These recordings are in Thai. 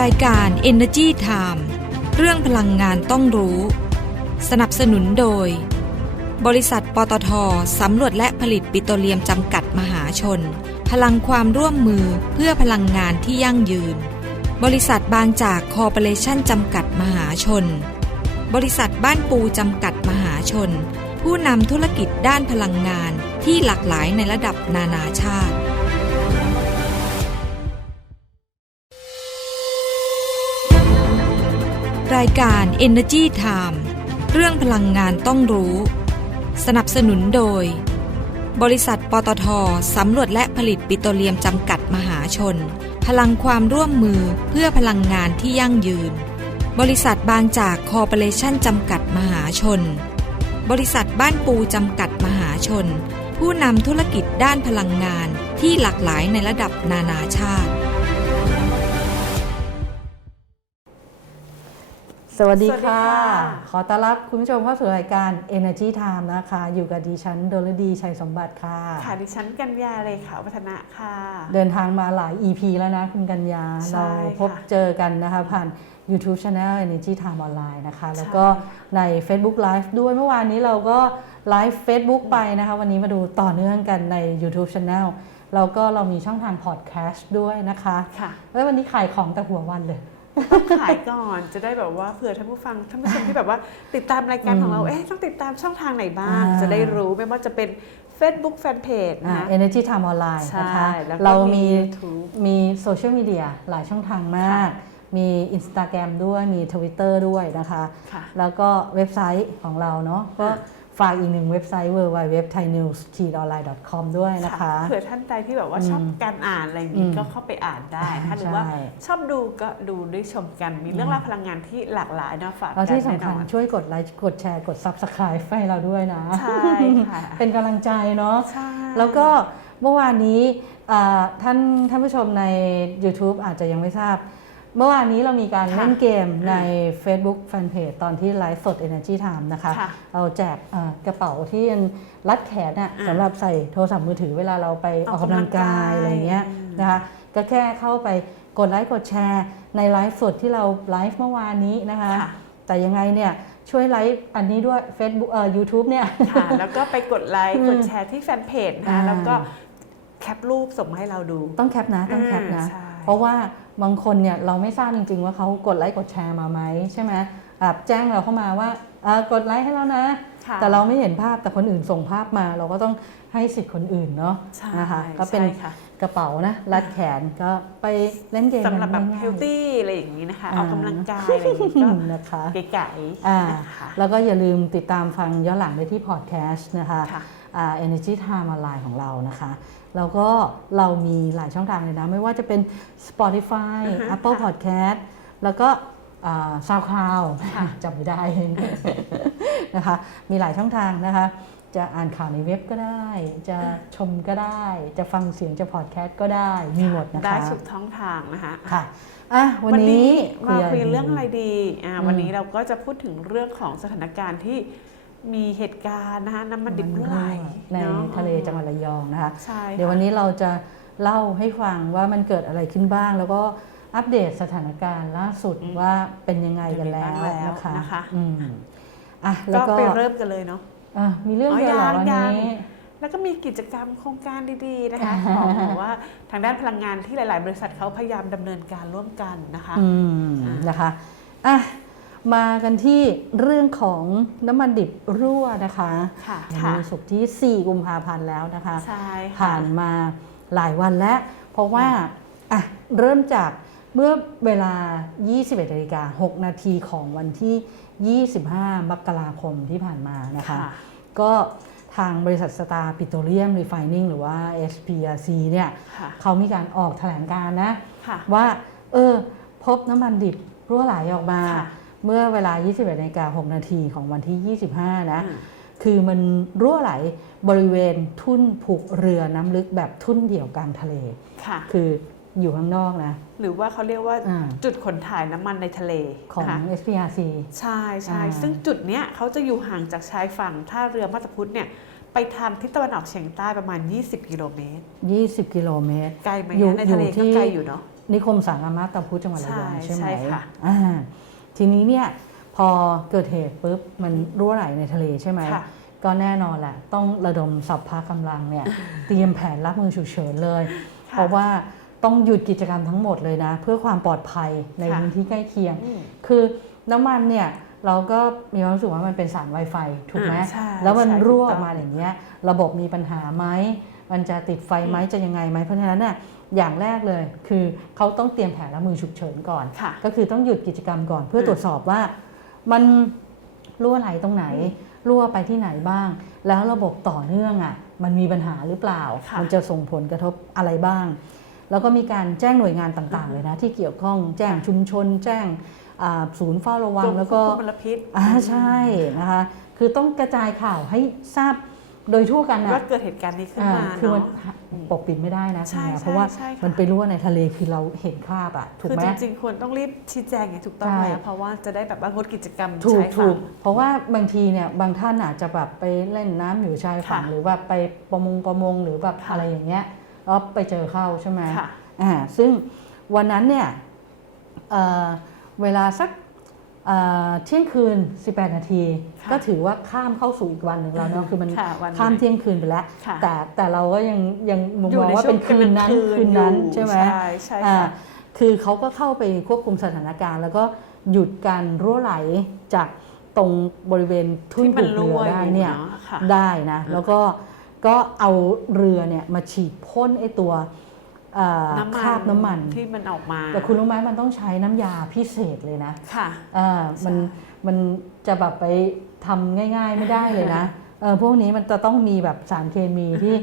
รายการ Energy Time เรื่องพลังงานต้องรู้ สนับสนุนโดย บริษัทปตทสำรวจและผลิตปิโตรเลียมจำกัดมหาชน พลังความร่วมมือเพื่อพลังงานที่ยั่งยืน บริษัทบางจากคอร์ปอเรชั่นจำกัดมหาชน บริษัทบ้านปูจำกัดมหาชน ผู้นำธุรกิจด้านพลังงานที่หลากหลายในระดับนานาชาติายการ Energy Time เรื่องพลังงานต้องรู้ สนับสนุนโดย บริษัทปตทสำรวจและผลิตปิโตรเลียมจำกัดมหาชน พลังความร่วมมือเพื่อพลังงานที่ยั่งยืน บริษัทบางจากคอร์ปอเรชั่นจำกัดมหาชน บริษัทบ้านปูจำกัดมหาชน ผู้นำธุรกิจด้านพลังงานที่หลากหลายในระดับนานาชาติ วัสดีสวัสดีค่ะค่ะ ขอต้อนรับคุณผู้ชมเข้าสู่รายการ Energy Time นะคะ อยู่กับดิฉันโดลดีชัยสมบัติค่ะ ค่ะดิฉันกัญญาเลยค่ะวัฒนะค่ะ เดินทางมาหลาย EP แล้วนะคุณกัญญาใช่เราพบค่ะเจอกันนะคะผ่าน YouTube Channel Energy Time ออนไลน์นะคะใช่แล้วก็ใน Facebook Live ด้วยเมื่อวานนี้เราก็ไลฟ์ Facebook ไปนะคะ วันนี้มาดูต่อเนื่องกันใน YouTube Channel แล้วก็เรามีช่องทาง Podcast ด้วยนะคะค่ะแล้ววันนี้ขายของแต่หัววันเลย ต้องขายก่อนจะได้แบบว่าเผื่อท่านผู้ฟังท่านผู้ชมที่แบบว่าติดตามรายการของเราอืมเอ๊ะต้องติดตามช่องทางไหนบ้างอ่าจะได้รู้ไม่ว่าจะเป็น Facebook Fanpage อ่านะ Energy Time ออนไลน์ใช่นะคะแล้วก็เรามี YouTube มีโซเชียลมีเดียหลายช่องทางมาก มี Instagram ด้วยมี Twitter ด้วยนะคะค่ะแล้วก็เว็บไซต์ของเราเนาะก็ ฝากอีกหนึ่งเว็บไซต์ www.thainews.online.com ด้วยนะคะเผื่อท่านใดที่แบบว่าอืมชอบการอ่านอะไรอย่างอืนี้มก็เข้าไปอ่านได้นะคะหรือใช่ว่าชอบดูก็ดูได้ชมกันมีเรื่องราวพลังงานที่หลากหลายนะฝากกัแล้วนที่แน่สำนคัญอนช่วยกดไลค์กดแชร์กด Subscribe ให้เราด้วยนะ ใช่ค่ะ เป็นกำลังใจเนาะใช่แล้วก็เมื่อวานนี้อ่าท่านท่านผู้ชมใน YouTube อาจจะยังไม่ทราบ เมื่อวานนี้เรามีการค่ะเล่นเกมในอื Facebook Fanpage ตอนที่ไลฟ์สด Energy Time นะคะค่ะเราแจกอ่ากระเป๋าที่รัดแขนน่ะอ่าสำหรับใส่โทรศัพท์มือถือเวลาเราไปออออกกกำกำลัลังงกากายยอะไรเงี้ยอืมนะคะก็แค่เข้าไปกดไลค์กดแชร์ในไลฟ์สดที่เราไลฟ์เมื่อวานนี้นะคะค่ะแต่ยังไงเนี่ยช่วยไลค์อันนี้ด้วย Facebook เอ่อ YouTube เนี่ยค่ะแล้วก็ไปกดไลค์อืมกดแชร์ที่แฟนเพจอ่านะแล้วก็แคปรูปส่งมาให้เราดู ต้องแคปนะต้องแคปนะอืมใช่เพราะว่า บางคนเนี่ยเราไม่ทราบจริง ๆ ว่าเขากดไลค์กดแชร์มาไหมใช่ไหมแบบแจ้งเราเข้ามาว่าเอ่อกดไลค์ให้แล้วนะค่ะแต่เราไม่เห็นภาพแต่คนอื่นส่งภาพมา เราก็ต้องให้สิทธิ์คนอื่นเนาะใช่นะคะก็เป็นใช่ค่ะกระเป๋านะรัดแขนก็ไปเล่นเกมสำหรับแบบง่ายๆเฮลตี้อะไรอย่างนี้นะคะอ่าออกกำลังกายอะไรอย่างนี้ก็นะคะเก๋ๆอ่านะคะแล้วก็อย่าลืมติดตามฟังย้อนหลังได้ที่พอดแคสต์นะคะค่ะอ่า Energy Time ออนไลน์ของเรานะคะ แล้วก็เรามีหลายช่องทางเลยนะ ไม่ว่าจะเป็น Spotify อือฮะ Apple ค่ะ Podcast แล้วก็อ่า SoundCloud ค่ะจำไม่ได้นะคะ มีหลายช่องทางนะคะ จะอ่านข่าวในเว็บก็ได้ จะชมก็ได้ จะฟังเสียงจะพอดแคสต์ก็ได้ มีหมดนะคะ ได้สุดท้องทางนะคะค่ะอะวันนี้มาคุยะเรื่องอะไรดีอ่าอืมวันนี้เราก็จะพูดถึงเรื่องของสถานการณ์ที่ มีเหตุการณ์นะคะน้ำมันดิบรั่วไหลในเนอะทะเลจังหวัดระยองนะคะใช่เดี๋ยววันนี้เราจะเล่าให้ฟังว่ามันเกิดอะไรขึ้นบ้าง แล้วก็อัปเดตสถานการณ์ล่าสุดว่าเป็นยังไงกันแล้วนะคะนะคะอืมอะแล้วก็ก็ไปเริ่มกันเลยเนาะอะมีเรื่องอ๋อเดียวเหรอยังวันยังนี้แล้วก็มีกิจกรรมโครงการดีๆนะคะของแบบว่าทางด้านพลังงานที่หลาย ๆ บริษัทเขาพยายามดำเนินการร่วมกันนะคะอืมอ่านนะคะอะ มากันที่เรื่องของน้ำมันดิบรั่วนะคะค่ะวันค่ะนี้ศุกร์ที่ 4 กุมภาพันธ์แล้วนะคะใช่ค่ะผ่านมาหลายวันแล้ว เพราะว่าอะเริ่มจากเมื่อเวลา 21นาฬิกา6นาทีของวันที่ 25 มกราคมที่ผ่านมานะคะค่ะก็ทางบริษัทสตาร์ปิโตรเลียมรีไฟนิ่งหรือว่า SPRC เนี่ยค่ะเขามีการออกแถลงการณ์นะค่ะว่า เออ พบน้ำมันดิบรั่วไหลออกมาค่ะ เมื่อเวลา 21นาฬิกา6นาทีของวันที่ 25 นะอืมคือมันรั่วไหลบริเวณทุ่นผูกเรือน้ำลึกแบบทุ่นเดี่ยวกลางทะเล ค่ะ คืออยู่ข้างนอกนะ หรือว่าเขาเรียกว่าอ่า จุดขนถ่ายน้ำมันในทะเลของ นะคะ SPRC ใช่ใช่อ่า ซึ่งจุดเนี้ยเขาจะอยู่ห่างจากชายฝั่งท่าเรือมาตาพุธเนี่ย ไปทางทิศตะวันออกเฉียงใต้ประมาณ 20 กิโลเมตร20 กิโลเมตร ไกลไหมอยู่นะในทะเลอยู่ที่ ก็ไกลอยู่เนาะ นิคมสังอามาตาพุธจังหวัดระยองใช่ใช่ไหมใช่ค่ะ อ่า ทีนี้เนี่ยพอเกิดเหตุปุ๊บมันรั่วไหลในทะเลใช่ไหมค่ะก็แน่นอนแหละต้องระดมสัพพะกำลังเนี่ยเตรียมแผนรับมือฉุกเฉินเลยค่ะเพราะว่าต้องหยุดกิจกรรมทั้งหมดเลยนะ เพื่อความปลอดภัยในค่ะพื้นที่ใกล้เคียงอืมคือน้ำมันเนี่ยเราก็มีความรู้สึกว่ามันเป็นสาร Wi-Fi ถูกไหมอ่าใช่แล้วมันใช่รั่วถูกอต้อองกมาอย่างเงี้ยระบบมีปัญหาไหม มันจะติดไฟไหมอืมจะยังไงไหมเพราะฉะนั้นเนี่ยอย่างแรกเลยคือเขาต้องเตรียมแผนรับมือฉุกเฉินก่อนค่ะก็คือต้องหยุดกิจกรรมก่อน เพื่ออืมตรวจสอบว่ามันรั่วไหลตรงไหน รั่วไปที่ไหนบ้าง แล้วระบบต่อเนื่องอะมันมีปัญหาหรือเปล่าค่ะมันจะส่งผลกระทบอะไรบ้าง แล้วก็มีการแจ้งหน่วยงานต่างๆ เลยนะ ที่เกี่ยวข้องแจ้งชุมชน แจ้งอ่าศูนย์เฝ้าระวักงรมแล้วควก็บคุมมลพิษอ่าใช่นะคะคือต้องกระจายข่าวให้ทราบ โดยทั่วกันนะว่าเกิดเหตุการณ์นี้ขึ้นอ่ามาคือมันเนาะปกปิดไม่ได้นะใช่คุณแม่ใช่เพราะว่าใช่ค่ะมันไปรั่วในทะเลคือเราเห็นคราบอะถูกคือไหมจริงๆควรต้องรีบชี้แจงอย่างถูกต้องใช่แล้วเพราะว่าจะได้แบบว่างดกิจกรรมถูกชายถูฝั่กงเพราะว่าบางทีเนี่ยบางท่านอาจจะแบบไปเล่นน้ำอยู่ชายฝั่งค่ะหรือว่าไปประมงประมงหรือแบบค่ะอะไรอย่างเงี้ยแล้วไปเจอเข้าใช่ไหมค่ะอ่าซึ่งวันนั้นเนี่ยเอ่อเวลาสัก เอ่อเที่ยงคืน 18 นาทีค่ะก็ถือว่าข้ามเข้าสู่อีกวันหนึ่งแล้วเนาะคือมันค่ะวันข้ามใหม่เที่ยงคืนไปแล้วค่ะแต่แต่เราก็ยังยังมอยู่องในว่าช่เป็วนงคืนนั้นเป็คืนนั้นอยู่ใช่ไหมใช่ใช่อ่าค่ะคือเขาก็เข้าไปควบคุมสถานการณ์ แล้วก็หยุดการรั่วไหลจากตรงบริเวณทุ่นที่มัผูนกเรืรั่อวได้อยู่เนี่ยเนาะค่ะได้นะ แล้วก็ก็เอาเรือเนี่ยมาฉีดพ่นไอตัวเอ่อน้ำมัน คราบน้ำมันที่มันออกมา แต่คุณรู้ไหมมันต้องใช้น้ำยาพิเศษเลยนะค่ะอ่ามันมันจะแบบไปทำง่าย ๆไม่ได้เลยนะเออพวกนี้มันจะต้องมีแบบสารเคมีที่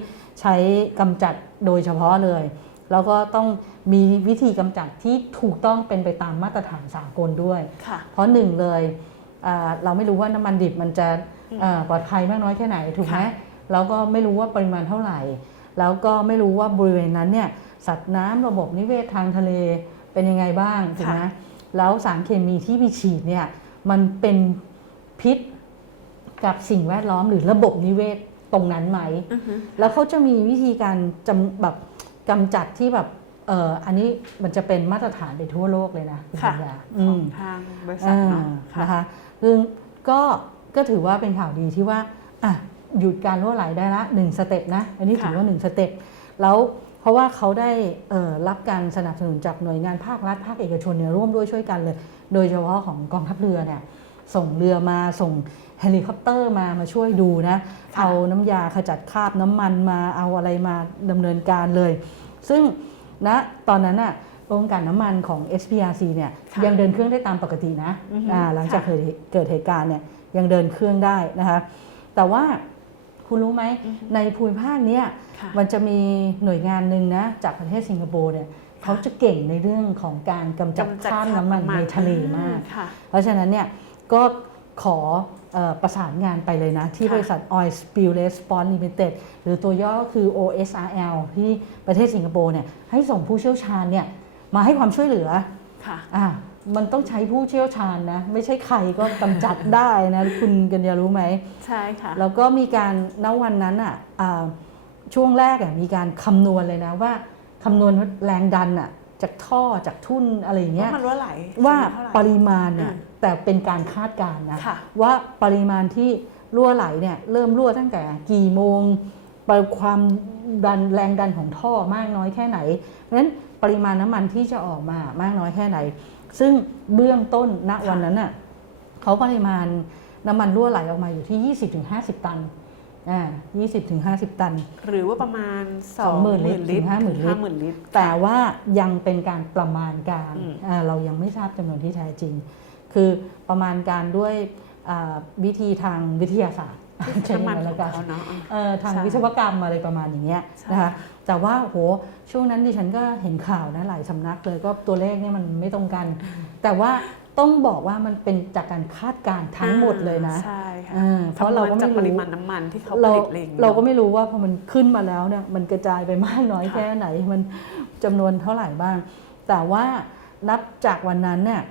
ใช้กำจัดโดยเฉพาะเลย แล้วก็ต้องมีวิธีกำจัดที่ถูกต้องเป็นไปตามมาตรฐานสากลด้วยค่ะเพราะหนึ่งเลยอ่าเราไม่รู้ว่าน้ำมันดิบมันจะอืมอ่าปลอดภัยมากน้อยแค่ไหนถูกไหมค่ะแล้วก็ไม่รู้ว่าปริมาณเท่าไหร่ แล้วก็ไม่รู้ว่าบริเวณนั้นเนี่ย สัตว์น้ำระบบนิเวศทางทะเลเป็นยังไงบ้างถูกไหมแล้วสารเคมีที่ไปฉีดเนี่ยมันเป็นพิษกับสิ่งแวดล้อมหรือระบบนิเวศตรงนั้นไหมอือฮึแล้วเขาจะมีวิธีการจำแบบกำจัดที่แบบเอออันนี้มันจะเป็นมาตรฐานไปทั่วโลกเลยนะคุณค่ะปัญญาขอืองมทางบริษัทเนาะอ่านะคะซึ่งก็ก็ถือว่าเป็นข่าวดีที่ว่าอะหยุดการรั่วไหลได้ละหนึ่งสเต็ปนะ อันนี้ค่ะถือว่าหนึ่งสเต็ปแล้ว เพราะว่าเขาได้เอ่อรับการสนับสนุนจากหน่วยงานภาครัฐภาคเอกชนเนี่ยร่วมด้วยช่วยกันเลย โดยเฉพาะของกองทัพเรือเนี่ยส่งเรือมาส่งเฮลิคอปเตอร์มามาช่วยดูนะค่ะเอาน้ำยาขจัดคราบน้ำมันมาเอาอะไรมาดำเนินการเลย ซึ่งณตอนนั้นน่ะโรงกลั่นน้ำมันของ SPRC เนี่ยค่ะยังเดินเครื่องได้ตามปกตินะอือฮึอ่าหลังจากค่ะเกิดเหตุเกิดเหตุการณ์เนี่ยยังเดินเครื่องได้นะคะแต่ว่า คุณรู้ไหมอือฮึในภูมิภาคเนี้ยค่ะมันจะมีหน่วยงานหนึ่งนะจากประเทศสิงคโปร์เนี่ยเขาจะเก่งในเรื่องของการกำจัดกำจัดคราบคราบน้ำมันน้ำมันในทะเลมากค่ะเพราะฉะนั้นเนี่ยก็ขอเอ่อประสานงานไปเลยนะ ที่ค่ะบริษัท Oil Spill Response Limited หรือตัวย่อก็คือ OSRL ที่ประเทศสิงคโปร์เนี่ยให้ส่งผู้เชี่ยวชาญเนี่ยมาให้ความช่วยเหลือค่ะอะ มันต้องใช้ผู้เชี่ยวชาญนะ ไม่ใช่ใครก็กำจัดได้นะ คุณกัญญารู้ไหม ใช่ค่ะ แล้วก็มีการณวันนั้นอะอ่าช่วงแรกอะมีการคำนวณเลยนะว่าคำนวณแรงดันอะจากท่อจากทุ่นอะไรอย่างเงี้ยว่ามันรั่วไหลว่าเท่ไหปริมาณเนี่ยอืมแต่เป็นการคาดการณ์นะค่ะว่าปริมาณที่รั่วไหลเนี่ยเริ่มรั่วตั้งแต่กี่โมงปริความดันแรงดันของท่อมากน้อยแค่ไหนเพราะฉะนั้นปริมาณน้ำมันที่จะออกมามากน้อยแค่ไหน ซึ่งเบื้องต้นณวันนั้นน่ะเขาปริมาณน้ำมันรั่วไหลออกมาอยู่ที่ 20-50 ตันอ่า20-50 ตัน หรือว่าประมาณ 20,000 ลิตรถึง50,000 ลิตรห้าหมื่นลิตรแต่ว่ายังเป็นการประมาณการอืมอ่าเรายังไม่ทราบจำนวนที่แท้จริง คือประมาณการด้วยอ่าวิธีทางวิทยาศาสตร์ใช่น้ำไหมัมนขแล้อวงกันเขาเนาะเอ่อทางใช่วิศวกรรมอะไรประมาณอย่างเงี้ยใช่นะคะ แต่ว่าโหช่วงนั้นดิฉันก็เห็นข่าวนะหลายสำนักเลยก็ตัวเลขเนี่ยมันไม่ตรงกัน แต่ว่าต้องบอกว่ามันเป็นจากการคาดการณ์ทั้งหมดเลยนะใช่ค่ะอ่าเพราะเราก็คำนวณจากไม่ปริรู้มาณน้ำมันที่เขาผเราลิตเองเราก็ไม่รู้ว่าพอมันขึ้นมาแล้วเนี่ยมันกระจายไปมากน้อยค่ะแค่ไหนมันจำนวนเท่าไหร่บ้าง แต่ว่านับจากวันนั้นเนี่ย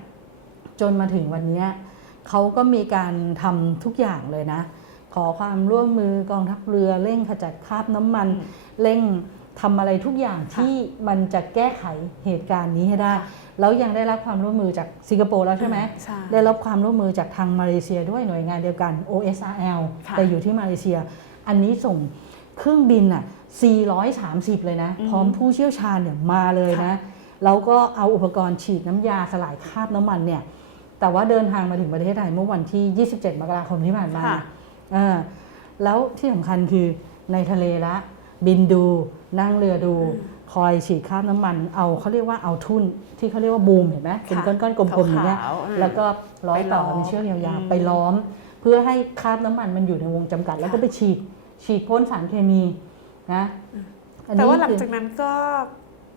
จนมาถึงวันเนี้ยเขาก็มีการทำทุกอย่างเลยนะ ขอความร่วมมือกองทัพเรือเร่งขจัดคราบน้ำมันเร่ง ทำอะไรทุกอย่างค่ะที่มันจะแก้ไขเหตุการณ์นี้ให้ได้ แล้วยังได้รับความร่วมมือจากสิงคโปร์แล้วใช่ไหมใช่ได้รับความร่วมมือจากทางมาเลเซียด้วยหน่วยงานเดียวกัน OSRL ค่ะแต่อยู่ที่มาเลเซีย อันนี้ส่งเครื่องบินอะ 430 เลยนะอือฮึพร้อมผู้เชี่ยวชาญเนี่ยมาเลยนะ แล้วก็เอาอุปกรณ์ฉีดน้ำยาสลายคราบน้ำมันเนี่ย แต่ว่าเดินทางมาถึงประเทศไทยเมื่อวันที่ 27 มกราคมที่ผ่านมาค่ะอ่าแล้วที่สำคัญคือในทะเลละ บินดูนั่งเรือดู คอยฉีดคราบน้ำมัน เอาเขาเรียกว่าเอาทุ่นที่เขาเรียกว่าบูมเห็นไหมเป็นค่ะก้อนๆกลมๆอย่างเงี้ยขาวๆอ่าแล้วก็ร้อยต่อไปล้อมเป็นเชือกยาวอืมๆไปล้อม เพื่อให้คราบน้ำมันมันอยู่ในวงจำกัด แล้วก็ค่ะไปฉีดฉีดพ่นสารเคมีนะอันแต่นี้ว่าหลังคือจากนั้นก็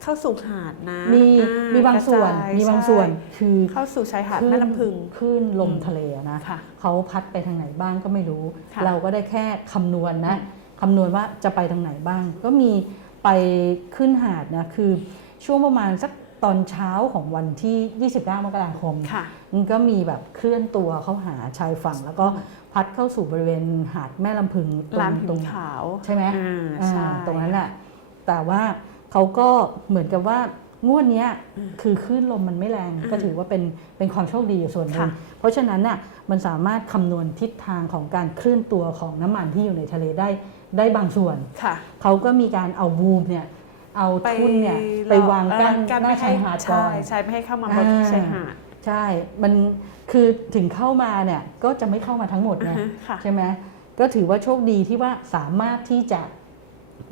เข้าสู่หาดนะ มีอ่มีบางส่วนกระจยมีบางส่วนใช่คือเข้าสู่ชายหาดคลื่แม่ลำพึงคลื่นลมอืมทะเลอะนะค่ะเขาพัดไปทางไหนบ้างก็ไม่รู้ค่ะเราก็ได้แค่คำนวณนะ คำนวณว่าจะไปทางไหนบ้าง ก็มีไปขึ้นหาดนะคือช่วงประมาณสักตอนเช้าของวันที่ 29 มกราคมค่ะมันก็มีแบบเคลื่อนตัวเข้าหาชายฝั่ง แล้วก็พัดเข้าสู่บริเวณหาดแม่ลำพึงตรงลานหิตรนงขาวใช่ไหมอ่าอ่าใช่ตรงนั้นแหละแต่ว่าเขาก็เหมือนกับว่างวดเนี้ยคือคลื่นลมมันไม่แรงก็ถือว่าเป็นเป็นความโชคดีอยู่ส่วนหนึ่งค่ะเพราะฉะนั้นน่ะมันสามารถคำนวณทิศทางของการเคลื่อนตัวของน้ำมันที่อยู่ในทะเลได้ ได้บางส่วนค่ะ เขาก็มีการเอาบูมเนี่ยเอาทุ่นเนี่ยไปวางกั้นเอ่อหน้าไม่ชายหาดก่อใช่นใช่ไม่ให้เข้ามาบนที่ชายหาดใช่ มันคือถึงเข้ามาเนี่ยก็จะไม่เข้ามาทั้งหมดไงอ่าฮะค่ะใช่ไหมก็ถือว่าโชคดีที่ว่าสามารถที่จะ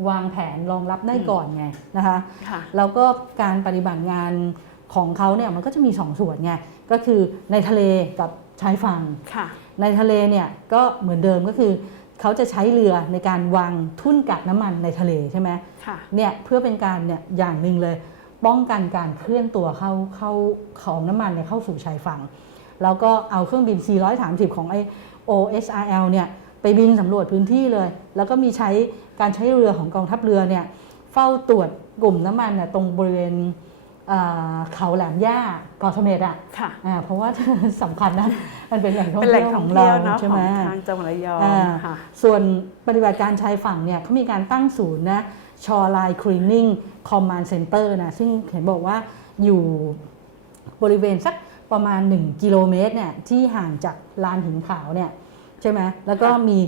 วางแผนรองรับได้ก่อนไงนะคะค่ะแล้วก็การปฏิบัติงานของเขาเนี่ยมันก็จะมีสองส่วนไงก็คือในทะเลกับชายฝั่งค่ะในทะเลเนี่ยก็เหมือนเดิมก็คือ เขาจะใช้เรือในการวางทุ่นกักน้ำมันในทะเลใช่ไหมค่ะเนี่ยเพื่อเป็นการเนี่ยอย่างหนึ่งเลย ป้องกันการเคลื่อนตัวเข้าเข้าของน้ำมันเนี่ยเข้าสู่ชายฝั่ง แล้วก็เอาเครื่องบิน430 ของไอ OSRL เนี่ยไปบินสำรวจพื้นที่เลย แล้วก็มีใช้การใช้เรือของกองทัพเรือเนี่ยเฝ้าตรวจกลุ่มน้ำมันเนี่ยตรงบริเวณอ่า เขาแหลมย่าเกาะเสม็ดอะค่ะอ่าเพราะว่าสำคัญนะมันเป็นแหล่งท่องเป็นแหล่เที่งยวท่ขอองงเที่เรายวเนาะใช่ขไหอมงทางจังหวัดระยองอ่าค่ะส่วนปฏิบัติการชายฝั่งเนี่ยเขามีการตั้งศูนย์นะชอไลน์คลีนนิ่งคอมมานด์เซ็นเตอร์นะซึ่งเห็นบอกว่าอยู่บริเวณสักประมาณ 1 กิโลเมตรเนี่ยที่ห่างจากลานหินขาวเนี่ยใช่ไหมแล้วก็ค่ะมี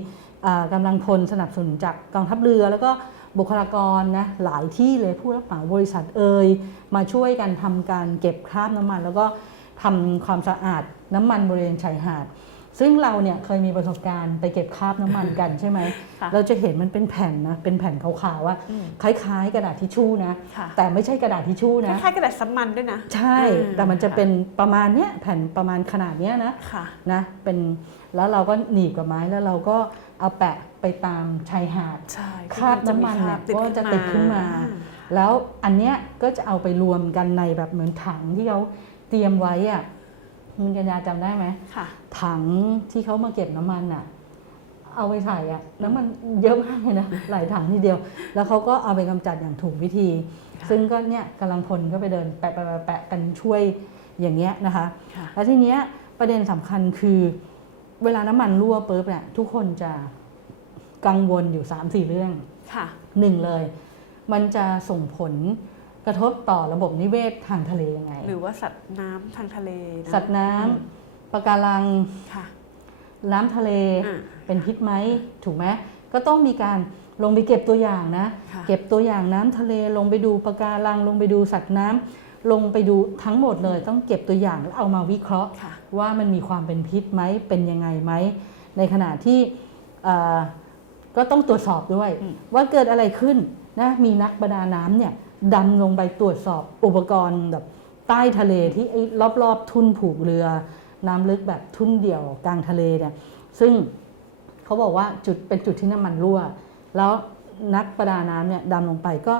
อ่ากำลังพลสนับสนุนจากกองทัพเรือแล้วก็ บุคลากรนะหลายที่เลยผู้รับเหมาบริษัทเอ่ยมาช่วยกันทำการเก็บคราบน้ำมัน แล้วก็ทำความสะอาดน้ำมันบริเวณชายหาด ซึ่งเราเนี่ยเคยมีประสบการณ์ไปเก็บคราบน้ำมันกันใช่ไหมค่ะเราจะเห็นมันเป็นแผ่นนะเป็นแผ่นขาวๆว่าอืมคล้ายๆ กระดาษทิชชู่นะค่ะแต่ไม่ใช่กระดาษทิชชู่คนะล้ายๆกระดาษซัมมันด้วยนะใช่อืมแต่มันจะเป็นประมาณเนี้ยแผ่นประมาณขนาดเนี้ยนะค่ะนะเป็นแล้วเราก็หนีบกับไม้แล้วเราก็เอาแปะ ไปตามชายหาดใช่คราบน้ำมันเนี่ยที่ก็จะติดขึ้นมา แล้วอันเนี้ยก็จะเอาไปรวมกันในแบบเหมือนถังที่เขาเตรียมไว้อะคุณกัญญาจำได้ไหมค่ะถังที่เขามาเก็บน้ำมันอะเอาไปใส่อะน้ำมันเยอะมากเลยนะหลายถังทีเดียว แล้วเขาก็เอาไปกำจัดอย่างถูกวิธีค่ะซึ่งก็เนี่ยกำลังพลก็ไปเดินแปะแปะแปะแปะกันช่วยอย่างเงี้ยนะคะค่ะแล้วทีเนี้ยประเด็นสำคัญคือ เวลาน้ำมันรั่วปุ๊บเนี่ยทุกคนจะ กังวลอยู่ 3 4 เรื่องค่ะหนึ่งเลย มันจะส่งผลกระทบต่อระบบนิเวศทางทะเลยังไง หรือว่าสัตว์น้ำทางทะเลนะสัตว์น้ำอืมปะการัง ค่ะ น้ำทะเลอ่าเป็นพิษไหมถูกไหมก็ต้องมีการลงไปเก็บตัวอย่างนะ ค่ะ เก็บตัวอย่างน้ำทะเลลงไปดูปะการัง ลงไปดูสัตว์น้ำลงไปดูทั้งหมดเลย ต้องเก็บตัวอย่างแล้วเอามาวิเคราะห์ ค่ะ ว่ามันมีความเป็นพิษไหมเป็นยังไงไหมในขณะที่เอ่อ ก็ต้องตรวจสอบด้วยอืมว่าเกิดอะไรขึ้นนะมีนักประดาน้ำเนี่ยดำลงไปตรวจสอบอุปกรณ์แบบใต้ทะเลที่ไอ้รอบๆ ทุ่นผูกเรือ น้ำลึกแบบทุ่นเดี่ยวกลางทะเลเนี่ยซึ่งเขาบอกว่าจุดเป็นจุดที่น้ำมันรั่ว แล้วนักประดาน้ำเนี่ยดำลงไปก็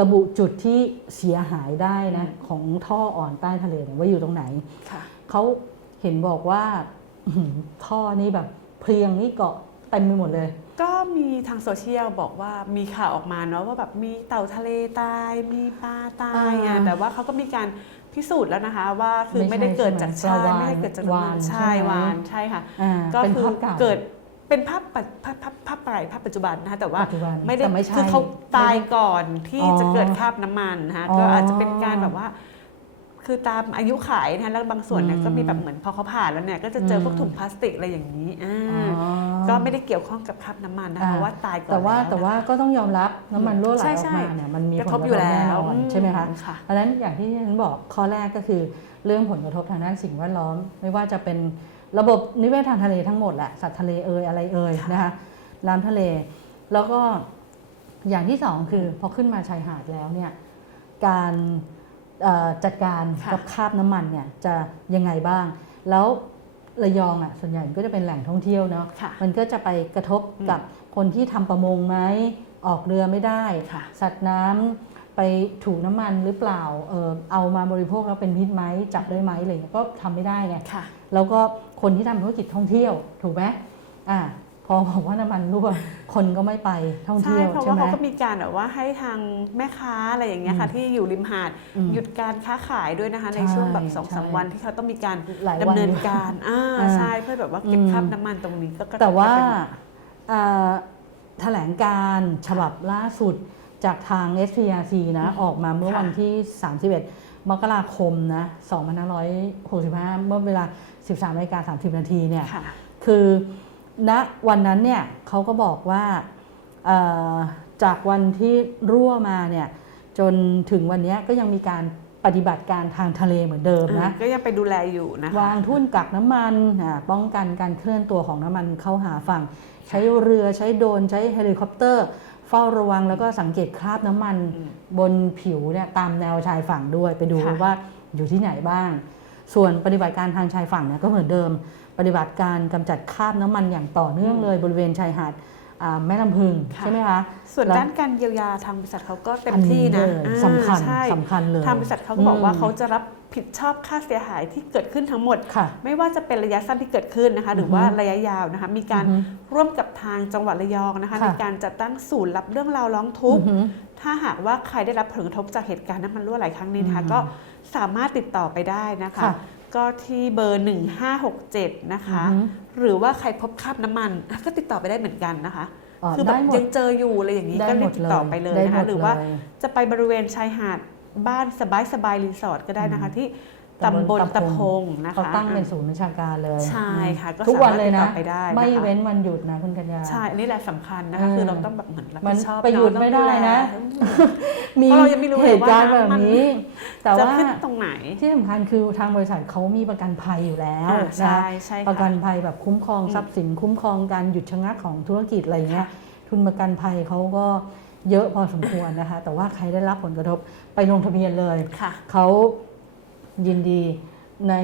ระบุจุดที่เสียหายได้นะของท่ออ่อนใต้ทะเลเนี่ยว่าอยู่ตรงไหนค่ะเขาเห็นบอกว่าอื้อหือท่อนี่แบบเพลียงนี่เกาะเต็มไปหมดเลย ก็มีทางโซเชียลบอกว่ามีข่าวออกมาเนาะว่าแบบมีเต่าทะเลตาย มีปลาตายอ่าอะแต่ว่าเขาก็มีการพิสูจน์แล้วนะคะว่าคือไม่ใช่ไม่ได้เกิดจากใช่ใช่ไหมไม่ได้เกิดจากวานน้ำมันใช่ใช่ไหมวานใช่ค่ะอ่าก็เป็นคือภาพเก่าเกิดเป็นภาพปัจภาพภาพภาพปลายภาพปัจจุบันนะคะแต่ว่าปัจจุบันไม่ได้แต่ไม่ใช่คือเขาตายไม่ได้ก่อนที่อ๋อจะเกิดคราบน้ำมันนะคะอ๋อก็อาจจะเป็นการแบบว่า คือตามอายุขายนะคะแล้วบางส่วนเนี่ยอืมก็มีแบบเหมือนพอเขาผ่านแล้วเนี่ยก็จะเจอพวกอืมถุงพลาสติกอะไรอย่างนี้อ่าอ๋อก็ไม่ได้เกี่ยวข้องกับคราบน้ำมันนะคะอ่าเพราะว่าตายก่อนแต่ว่าล้แต่ว่านะคะก็ต้องยอมรับน้ำมันรั่วไหลใช่ออใช่กมาเนี่ยมันมีกระผทลบกอยู่ระทบแล้แน่วนอนอืมใช่ไหมคะค่ะเพราะฉะนั้นอย่างที่ฉันบอกข้อแรกก็คือเรื่องผลกระทบทางด้านสิ่งแวดล้อม ไม่ว่าจะเป็นระบบนิเวศทางทะเลทั้งหมดแหละสัตว์ทะเลเอ่ยอะไรเอ่ยค่ะนะคะน้ำทะเล แล้วก็อย่างที่สองคือพอขึ้นมาชายหาดแล้วเนี่ยการเอ่อ จัดการค่ะกับคราบน้ำมันเนี่ยจะยังไงบ้าง แล้วระยองอะส่วนใหญ่ก็จะเป็นแหล่งท่องเที่ยวเนาะค่ะมันก็จะไปกระทบอืมกับคนที่ทำประมงไหมออกเรือไม่ได้ค่ะสัตว์น้ำไปถูกน้ำมันหรือเปล่าเออเอามาบริโภคแล้วเป็นพิษไหมจับได้ไหมอะไรอย่างเงี้ยก็ทำไม่ได้ไงค่ะแล้วก็คนที่ทำธุรกิจท่องเที่ยวถูกไหมอ่าพ อบอกว่าน้ำมันรั่วคนก็ไม่ไปท่องใช่เที่ยวเพราะใช่ว่าไหมเขาก็มีการแบบว่าให้ทางแม่ค้าอะไรอย่างเงี้ยค่ะอืมที่อยู่ริมหาดอืมหยุดการค้าขายด้วยนะคะในใช่ช่วงแบบสองสามใช่วันที่เขาต้องมีการหลายดำวันเนินอยู่การอ่าอ่าใช่เพื่อแบบว่าเก็บอืมคราบน้ำมันตรงนี้ก็กระทบแต่ว่ากันไปหมดอ่าแถลงการฉบับล่าสุดจากทาง SPRC นะออกมาเมื่อค่ะวันที่ 31 มกราคมนะ2565 เมื่อเวลา 13นาฬิกา30 นาทีเนี่ยค่ะคือ ณวันนั้นเนี่ยเขาก็บอกว่าเอ่อจากวันที่รั่วมาเนี่ยจนถึงวันเนี้ยก็ยังมีการปฏิบัติการทางทะเลเหมือนเดิมนะก็ยังไปดูแลอยู่นะคะวางทุ่นกักน้ำมันอ่าป้องกันการเคลื่อนตัวของน้ำมันเข้าหาฝั่ง ใช้เรือใช้โดรนใช้เฮลิคอปเตอร์ เฝ้าระวังแล้วก็สังเกตคราบน้ำมันอืมบนผิวเนี่ยตามแนวชายฝั่งด้วยไปดูค่ะว่าอยู่ที่ไหนบ้าง ส่วนปฏิบัติการทางชายฝั่งเนี่ยก็เหมือนเดิม ปฏิบัติการกำจัดคราบน้ำมันอย่างต่อเนื่องเลยบริเวณชายหาดอ่าแม่ลำพึงค่ะใช่ไหมคะ ส่วนแล้วด้านการเยียวยาทางบริษัทเขาก็เต็มอันที่นี้นะเลยอ่าสำคัญใช่สำคัญเลยทางบริษัทเขาก็บอกว่าอืมเขาจะรับผิดชอบค่าเสียหายที่เกิดขึ้นทั้งหมดค่ะไม่ว่าจะเป็นระยะสั้นที่เกิดขึ้นนะคะ หรือว่าอือฮึระยะยาวนะคะ มีการอือฮึร่วมกับทางจังหวัดระยองนะคะค่ะในการจัดตั้งศูนย์รับเรื่องราวร้องทุกข์อือหือถ้าหากว่าใครได้รับผลกระทบจากเหตุการณ์น้ำมันรั่วไหลครั้งนี้นะคะอืมก็สามารถติดต่อไปได้นะคะค่ะ ก็ที่เบอร์ 1567 นะคะอือหือหรือว่าใครพบคราบน้ำมันอะก็ติดต่อไปได้เหมือนกันนะคะอ๋อคือแบบได้หมดยังเจออยู่อะไรอย่างนี้ได้ก็หรีมบดติดต่อไปเลยได้นะหมคะดหรือว่าเลยจะไปบริเวณชายหาดบ้านสบายสบายรีสอร์ทก็ได้นะคะที่ ตำบลตะพงนะคะเขาตั้งเป็นศูนย์วิชาการเลยใช่ค่ะก็ทุกวันเลยสามารถติดต่นะอไปได้นะคะไม่เว้นวันหยุดนะคุณกัญญาใช่อันนี้แหละสำคัญนะคะเออคือเราต้องแบบเหมือนรับมัผินดชอบไปหยุดเาะไม่ได้นะต้องดูแลมีเพราะเรายังไม่รู้เลยเหตุการณ์ว่าแบบมันนี้ แต่จะว่าขึ้นตรงไหนที่สำคัญคือทางบริษัทเขามีประกันภัยอยู่แล้วอ่านะใช่ใช่ประกัค่ะนภัยแบบคุ้มครองอืมทรัพย์สินคุ้มครองการหยุดชะงักของธุรกิจอะไรเงี้ยค่ะทุนประกันภัยเขาก็เยอะพอสมควรนะคะ แต่ว่าใครได้รับผลกระทบไปลงทะเบียนเลยค่ะเขา ยินดีใน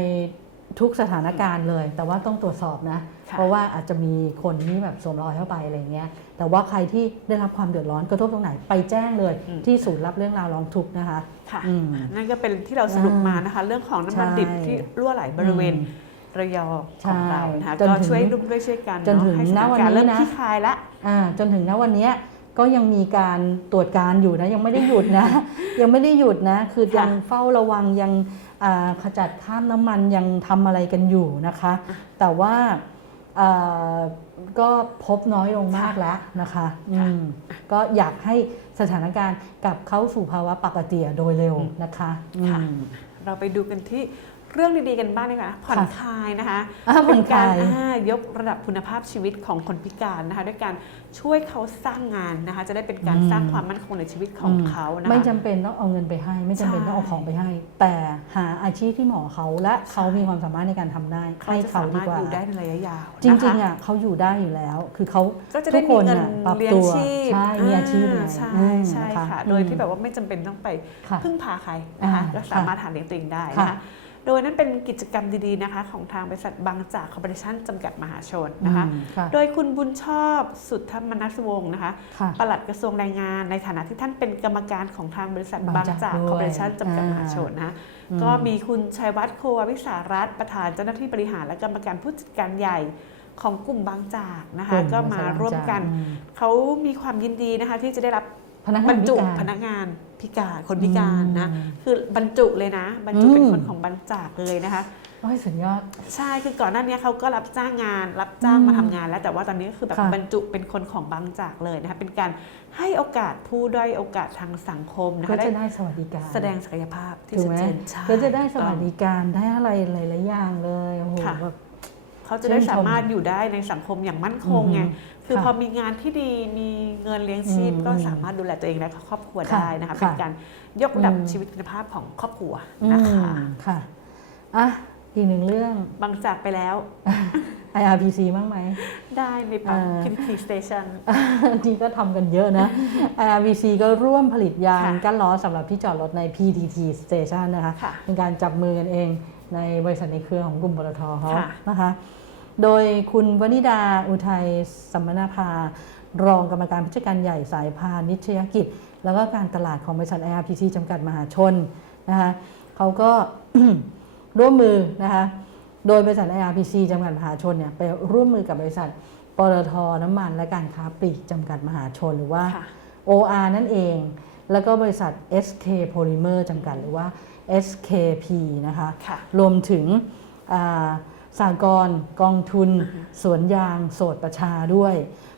ทุกสถานการณ์เลย แต่ว่าต้องตรวจสอบนะค่ะเพราะว่าอาจจะมีคนที่แบบสวมรอยเข้าไปอะไรเงี้ย แต่ว่าใครที่ได้รับความเดือดร้อนกระทบตรงไหนไปแจ้งเลยอืมที่ศูนย์รับเรื่องราวร้องทุกข์นะคะ ค่ะอืมนั่นก็เป็นที่เราสรุปมานะคะ เรื่องของน้ำมันใช่ดิบที่รั่วไหลบริเวณอืมระยองของเรานะคะใช่จนก็ถึงช่วยร่วมด้วยช่วยกันจนเนาะถึงให้สถานณวันการณ์นี้เริ่มนะคลี่คลายละอ่าจนถึงณวันเนี้ยก็ยังมีการตรวจการอยู่นะ ยังไม่ได้หยุดนะ ยังไม่ได้หยุดนะ คือค่ะยังเฝ้าระวังยังอ่า ขจัดข้ามน้ำมันยังทำอะไรกันอยู่นะคะ แต่ว่าอ่าก็พบน้อยลงมากแล้วนะคะอืมก็อยากให้สถานการณ์กลับเข้าสู่ภาวะปกติโดยเร็วนะคะอืมค่ะเราไปดูกันที่ เรื่องดีๆกันบ้างดีกว่าผ่อนค่ะคลายนะคะอ่าผ่อนคลายเป็นกรอ่ายกระดับคุณภาพชีวิตของคนพิการนะคะ ด้วยการช่วยเขาสร้างงานนะคะ จะได้เป็นการอืมสร้างความมั่นคงในชีวิตของอืมเขานะคะไม่จำเป็นต้องเอาเงินไปให้ ไม่จำเป็นใช่ต้องเอาของไปให้ แต่หาอาชีพที่เหมาะกับเขาและเขามีความสามารถในการทำได้เขาให้จะเขาสาดีมารถกว่าอยู่ได้ในระยะยาวจริงนะคะๆอะเขาอยู่ได้อยู่แล้ว คือเขาก็จะทุได้กมีคนเงินน่ะปรับเลี้ยงตัวชีพใช่มีอาชีพไงใช่อืมใช่นค่ะโดยที่แบบว่าไม่จำเป็นต้องไปค่ะพึ่งพาใครนะคะอ่าก็สามารถหาเลี้ยงตัวเองได้ค่ะนะคะ โดยนั้นเป็นกิจกรรมดีๆนะคะของทางบริษัทบางจากคอร์ปอเรชั่นจำกัดมหาชนนะคะอืมค่ะโดยคุณบุญชอบสุทธมนัสวงศ์นะคะค่ะปลัดกระทรวงแรงงานในฐานะที่ท่านเป็นกรรมการของทางบริษัทบาบางงจากจากด้วยคอร์ปอเรชั่นจำกัดอ่ามหาชนนะคะอืมก็มีคุณชัยวัฒน์โคววิสารัตน์ประธานเจ้าหน้าที่บริหารและกรรมการผู้จัดการใหญ่ของกลุ่มบางจากนะคะลุ่ก็มาร่วมกันอืมเขามีความยินดีนะคะที่จะได้รับ พนักบงารนรพิจุการพนักงานพิการคนพิการนะอืมคือบรรจุเลยนะ บรรจุเป็นอืมคนของบางจากเลยนะคะเอโอ้ยสุดยอดใช่คือก่อนหน้านี้เขาก็รับจ้างงาน รับจ้างอืมมาทำงาน แล้วแต่ว่าตอนนี้ก็คือแบบค่ะบรรจุเป็นคนของบางจากเลยนะคะเป็นการให้โอกาสผู้ด้อยโอกาสทางสังคมนะก็คะจะได้ได้สวัสดิการ แสดงศักยภาพที่ถูกชัดไหมเจนใช่ก็จะได้สวัสถูดิกต้องการได้อะไรหลายๆอย่างเลยโอ้โหค่ะแบบ เขาจะได้ชื่นชมสามารถอยู่ได้ในสังคมอย่างมั่นคงไงอือฮึคือค่ะพอมีงานที่ดีมีเงินเลี้ยงชีพอืมก็สามารถดูแลตัวเองและครอบครัวค่ะได้นะคะค่ะเป็นการยกระดับอืมชีวิตคุณภาพของครอบครัวอืมนะคะค่ะอะอีกหนึ่งเรื่องบางจากไปแล้ว IRPC บ้างไหม ได้ในปั๊มเอ่อ PTT Station นี่ก็ทำกันเยอะนะ IRPC ก็ร่วมผลิตยางค่ะกั้นล้อสำหรับที่จอดรถใน PTT Station นะคะค่ะเป็นการจับมือกันเอง ในบริษัทในเครือของกลุ่มปตทเขาค่ะนะคะ โดยคุณวนิดาอุทัยสัมมนาภารองกรรมการผู้จัดการใหญ่สายพาณิชยกิจ แล้วก็การตลาดของบริษัท IRPC จำกัดมหาชนนะคะเขาก็ร่วมมือนะคะโดยบริษัท IRPC จำกัดมหาชนเนี่ยไปร่วมมือกับบริษัทปตทน้ำมันและการค้าปลีกจำกัดมหาชนหรือว่าค่ะ OR นั่นเอง แล้วก็บริษัท SK Polymer จำกัดหรือว่า SKP นะคะค่ะรวมถึงอ่าสากลกองทุน สวนยาง โสดประชาด้วย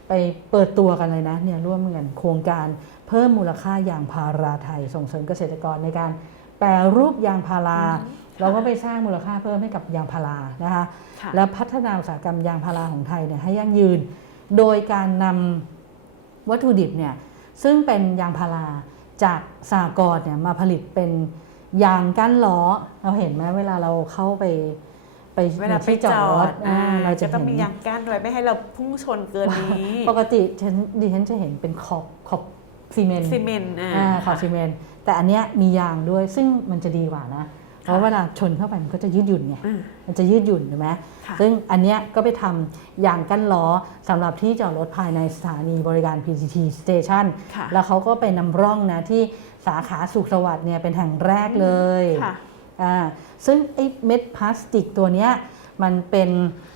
ไปเปิดตัวกันเลยนะเนี่ยร่วมกันโครงการเพิ่มมูลค่ายางพาราไทย ส่งเสริมเกษตรกรในการแปรรูปยางพารา เราก็ไปสร้างมูลค่าเพิ่มให้กับยางพารานะคะค่ะและพัฒนาอุตสาหกรรมยางพาราของไทยเนี่ยให้ยั่งยืน โดยการนำวัตถุดิบเนี่ยซึ่งเป็นยางพาราจากสากรณ์เนี่ยมาผลิตเป็น ยางกั้นล้อเราเห็นไหมเวลาเราเข้าไปไปเวลาไปที่จอดอ่าอ่าเราจะจะต้องเห็นมียางกั้นไว้ไม่ให้เราพุ่งชนเกินนี้ ปกติฉันดิฉันจะเห็นเป็นขอบขอบซีเมนต์ซีเมนต์อ่าอ่าขอบซีเมนต์แต่อันเนี้ยมียางด้วยซึ่งมันจะดีกว่านะ เพราะเวลาชนเข้าไปมันก็จะยืดหยุ่นไงอืมมันจะยืดหยุ่นถูกไหมค่ะซึ่งอันเนี้ยก็ไปทำยางกั้นล้อสำหรับที่จอดรถภายในสถานีบริการ PTT Station ค่ะแล้วเขาก็ไปนำร่องนะที่ สาขาสุขสวัสดิ์เนี่ยเป็นแห่งแรกเลยค่ะ อ่าซึ่งไอ้เม็ดพลาสติกตัวเนี้ยมันเป็น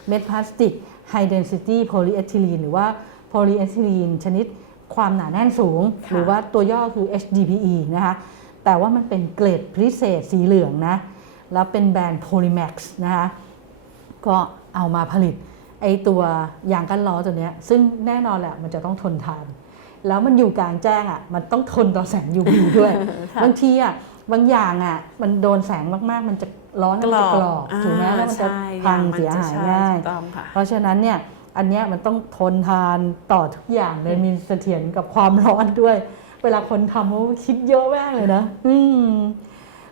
เม็ดพลาสติก High Density Polyethylene หรือว่า Polyethylene ชนิดความหนาแน่นสูง ค่ะ หรือว่าตัวย่อคือ HDPE นะคะ แต่ว่ามันเป็นเกรดพิเศษสีเหลืองนะ แล้วเป็นแบรนด์ Polymax นะคะ ก็เอามาผลิตไอตัวยางกั้นล้อตัวเนี้ยซึ่งแน่นอนแหละมันจะต้องทนทาน แล้วมันอยู่กลางแจ้งอะมันต้องทนต่อแสง UV ด้วยค่ะบางทีอะบางอย่างอะมันโดนแสงมากๆ มันจะร้อนมันจะกรอบถูกไหมแล้วมันจะอ่าพังใช่เสียหายงมันจะง่ายถูกต้องค่ะเพราะฉะนั้นเนี่ยอันเนี้ยมันต้องทนทานต่อทุกอย่างเลยมีเสถียรกับความร้อนด้วย เวลาคนทำเขาคิดเยอะมากเลยนะอืม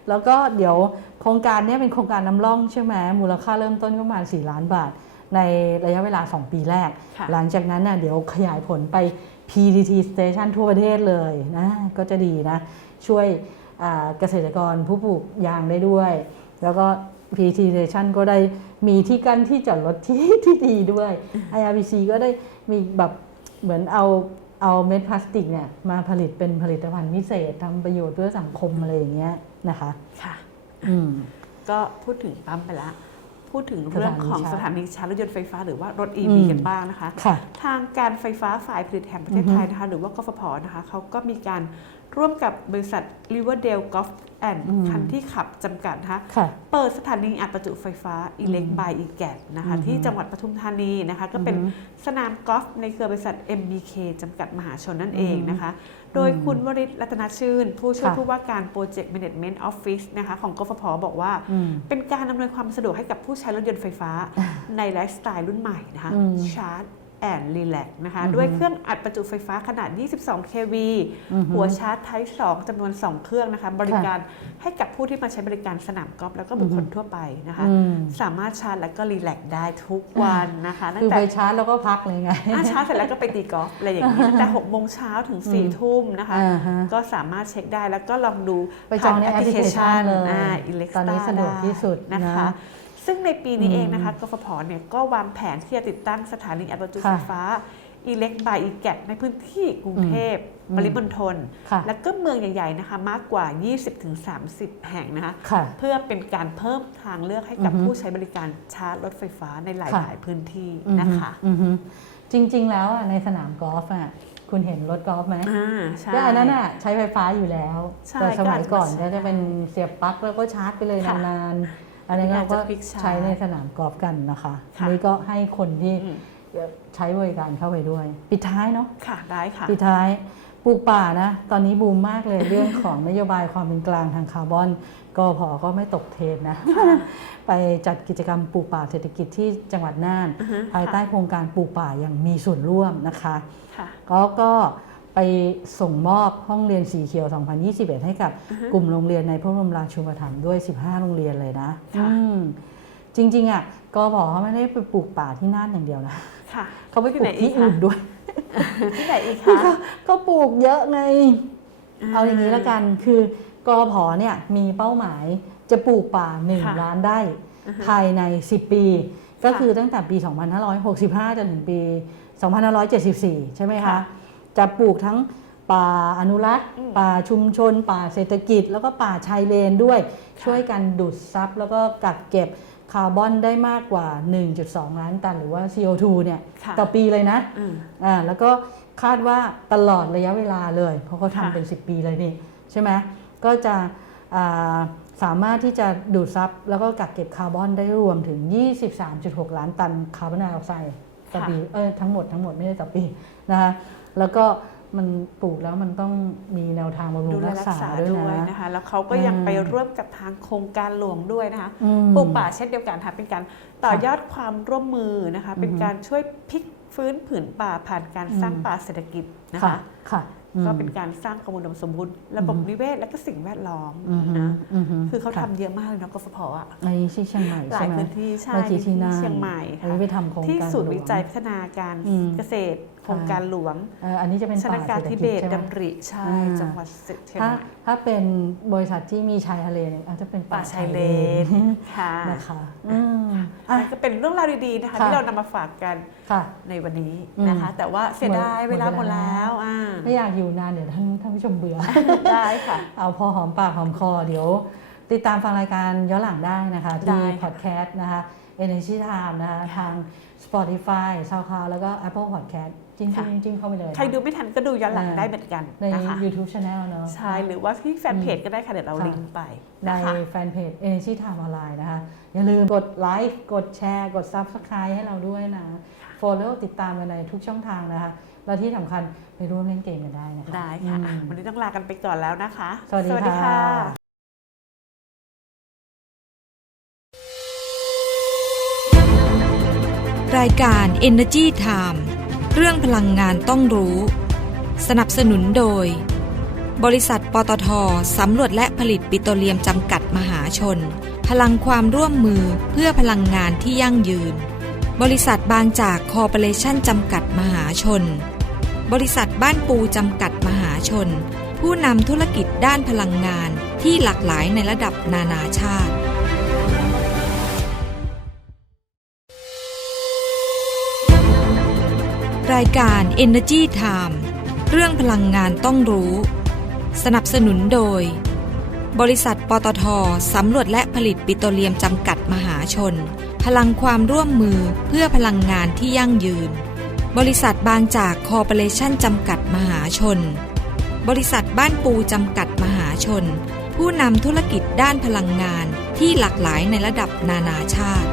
แล้วก็เดี๋ยวโครงการเนี้ยเป็นโครงการนำร่องใช่ไหมมูลค่าเริ่มต้นก็ประมาณ 4 ล้านบาท ในระยะเวลา 2 ปีแรกค่ะหลังจากนั้นน่ะเดี๋ยวขยายผลไป PTT Station ทั่วประเทศเลยนะก็จะดีนะ ช่วยอ่าเกษตรกรผู้ปลูกยางได้ด้วย แล้วก็ PTT Station ก็ได้มีที่กั้นที่จอดรถที่ที่ดีด้วย IRPC ก็ได้มีแบบเหมือนเอาเอาเม็ดพลาสติกเนี่ยมาผลิตเป็นผลิตภัณฑ์พิเศษทำประโยชน์เพื่อสังคมอะไรอย่างเงี้ยนะคะ ค่ะ อืม ก็พูดถึงปั๊มไปแล้ว พูดถึงเรื่องของสสถาถานีนีชาร์จรถยนต์ไฟฟ้าหรือว่ารถอื EV มกันบ้างนะคะค่ะทางการไฟฟ้าฝ่ายผลิตแห่งประเทศไทยนะคะหรือว่ากฟผนะคะเขาก็มีการร่วมกับบริษัท Riverdale Golf and อืมคันที่ขับจำกัดนะคะค่ะเปิดสถานีอัดประจุไฟฟ้า Elect อืม by e g a t นะคะอืมที่จังหวัดปทุมธานีนะคะก็เป็นอืมสนามกอล์ฟในเครือบริษัท MBK จำกัดมหาชนนั่นเองอืมนะคะ โดยคุณวริศรัตนชื่น ผู้ช่วยค่ะผู้ว่าการ Project Management Office นะคะของกฟผบอกว่าอืมเป็นการอำนวยความสะดวกให้กับผู้ใช้รถยนต์ไฟฟ้า ในไลฟ์สไตล์รุ่นใหม่นะคะอืมชาร์จ แอนรีแลกนะคะอือฮึด้วยเครื่องอัดประจุไฟฟ้าขนาด 22 kV อือฮึหัวชาร์จ Type 2จำนวน 2 เครื่องนะคะ บริการให้กับผู้ที่มาใช้บริการสนามกอล์ฟแล้วก็บุคคลอือฮึทั่วไปนะคะอืมสามารถชาร์จแล้วก็รีแลกซ์ได้ทุกวันนะคะตั้คืงอแต่ไปชาร์จแล้วก็พักเลยไงอะชาร์จเสร็จแล้วก็ไปตีกอล์ฟอะไรอย่างนี้ตั้งแต่6โมงเช้าถึง4ทุ่มนะคะอ่าฮะก็สามารถเช็คได้แล้วก็ลองดูไปจองในแอปพลิเคชันเลยอ่า Electa ตอนนี้สะดวกที่สุดนะนะคะ ซึ่งในปีนี้อืมเองนะคะกฟผเนี่ยก็วางแผนที่จะติดตั้งสถานีอัดประจุค่ะไฟฟ้า Elect by e g a t ในพื้นที่กรุงเทพอืมปริมณฑลค่ะและก็เมืองใหญ่ๆนะคะมากกว่า 20-30 แห่งนะคะค่ะเพื่อเป็นการเพิ่มทางเลือกให้กับอือฮึผู้ใช้บริการชาร์จรถไฟฟ้าในหลายๆพื้นที่อือฮึนะคะอือฮึจริงๆแล้วอะในสนามกอล์ฟอะคุณเห็นรถกอล์ฟไหมอ่าใช่ก็อันนั้นอะใช้ไฟฟ้าอยู่แล้วใช่แต่สมัยก่อนก็อาจจะก็จะเป็นเสียบปลั๊กแล้วก็ชาร์จไปเลยค่ะนานๆ อันนี้เราก็อาจจะ quick charge ใช้ในสนามกอล์ฟกันนะคะค่ะนี่ก็ให้คนที่อืมใช้บริการเข้าไปด้วย ปิดท้ายเนาะค่ะได้ค่ะปิดท้ายปลูกป่านะ ตอนนี้บูมมากเลยเรื่องของนโยบายความเป็นกลางทางคาร์บอนกพก็ไม่ตกเทรนนะ ไปจัดกิจกรรมปลูกป่าเศรษฐกิจที่จังหวัดน่านอือฮึภายใต้โครงการปลูกป่าอย่างมีส่วนร่วมนะคะค่ะก็ก็ ไปส่งมอบห้องเรียนสีเขียว 2021 ให้กับกลุ่มโรงเรียนในพระบรมราชูปถัมภ์ด้วย 15 โรงเรียนเลยนะค่ะอืมจริงๆอะกพเขาไม่ได้ไปปลูกป่าที่น่านอย่างเดียวนะค่ะเขาไปปลูกที่ที่ไหนอีกคะอื่นด้วยที่ไหนอีกคะก็ปลูกเยอะไงอ่าเอาอย่างนี้ละกันคือกอพอเนี่ยมีเป้าหมายจะปลูกป่าค่ะ1ล้านได้อือฮึภายใน 10 ปี ก็ค่ะคือตั้งแต่ปี 2565 จนถึงปี 2574 ใช่ไหมคะค่ะ จะปลูกทั้งป่าอนุรักษ์อืมป่าชุมชน ป่าเศรษฐกิจ แล้วก็ป่าชายเลนด้วยะช่วยกันดูดซับแล้วก็กักเก็บคาร์บอนได้มากกว่า 1.2 ล้านตันหรือว่า CO2 เนี่ยค่ะต่อปีเลยนะอืมอ่าแล้วก็คาดว่าตลอดระยะเวลาเลย เพราะเขาค่ะทำเป็น 10 ปีเลยนี่ใช่ไหมก็จะอ่าสามารถที่จะดูดซับแล้วก็กักเก็บคาร์บอนได้รวมถึง 23.6 ล้านตันคาร์บอนไดออกไซด์ต่อปีเออทั้งหมดทั้งหมดไม่ได้ต่อปีนะคะ แล้วก็มันปลูกแล้วมันต้องมีแนวทางบำรุดูงแลรักรักษาษาด้วยด้วยนะนะคะ แล้วเขาก็ยังอืมไปร่วมกับทางโครงการหลวงด้วยนะคะอืมปลูกป่าเช่นเดียวกันค่ะเป็นการต่อยอดความร่วมมือนะคะ เป็นอือฮึการช่วยพลิกฟื้นผืนป่าผ่านการสร้างอืมป่าเศรษฐกิจนะค่ะคะค่ะอืมก็เป็นการสร้างความอุดมสมบูรณ์ระบบอือฮึนิเวศและก็สิ่งแวดล้อมอือฮึนะอือฮึคือเขาะทำเยอะมากเลยเนาะกฟผอะในที่เชียงใหม่หลาใช่ยไหมพื้นที่ใช่เมื่อกี้ที่น่านเชียงใหม่อันค่ะนี้ไปทำโครงที่การศูนย์หลวิวงจัยพัฒนาการอืมเกษตร โครงการหลวงเอ่ออันนี้จะเป็นชป่านาการเศรษฐทิกิเบจตใช่ไหมดำริใช่อ่าจังหวัดเชียงถ้าใหม่ถ้าเป็นบริษัทที่มีชายทะเลเนี่ยอาจจะเป็นป่าชายเลนค่ะนะคะอืมอะนั่นก็เป็นเรื่องราวดีๆนะคะค่ะที่เรานำมาฝากกันค่ะในวันนี้อืมนะคะ แต่ว่าเสียดายหมดเวลาหหมมดดเวลาแล้วอ่าไม่อยากอยู่นานเดี๋ยวท่านท่านผู้ชมเบื่อได้ค่ะ เอาพอหอมปากหอมคอเดี๋ยว ติดตามฟังรายการย้อนหลังได้นะคะได้ที่ค่ะพอดแคสต์นะคะ Energy Time นะคะทาง Spotify SoundCloud แล้วก็ Apple Podcast จิ้มค่ะจิ้มจิ้มเข้าไปเลยใครดูไม่ทันก็ดูย้อนหลังอ่าได้เหมือนกันใน นะคะ YouTube Channel เนอะ ใช่ หรือว่าที่แฟนเพจก็ได้ค่ะเดี๋ยวเราค่ะ ลิงก์ไปในนะคะ แฟนเพจ Energy Time Online นะคะ อย่าลืมกดไลค์กดแชร์ กด Subscribe ให้เราด้วยนะ Follow ติดตามกันในทุกช่องทางนะคะ แล้วที่สำคัญไปร่วมเล่นเกมกันได้นะคะได้ค่ะ อืม วันนี้ต้องลากันไปก่อนแล้วนะคะ สวัสดีค่ะ รายการ Energy Time เรื่องพลังงานต้องรู้ สนับสนุนโดย บริษัทปตทสำรวจและผลิตปิโตรเลียมจำกัดมหาชน พลังความร่วมมือเพื่อพลังงานที่ยั่งยืน บริษัทบางจากคอร์ปอเรชั่นจำกัดมหาชน บริษัทบ้านปูจำกัดมหาชน ผู้นำธุรกิจด้านพลังงานที่หลากหลายในระดับนานาชาติ รายการ Energy Time เรื่องพลังงานต้องรู้ สนับสนุนโดย บริษัทปตทสำรวจและผลิตปิโตรเลียมจำกัดมหาชน พลังความร่วมมือเพื่อพลังงานที่ยั่งยืน บริษัทบางจากคอร์ปอเรชั่นจำกัดมหาชน บริษัทบ้านปูจำกัดมหาชน ผู้นำธุรกิจด้านพลังงานที่หลากหลายในระดับนานาชาติ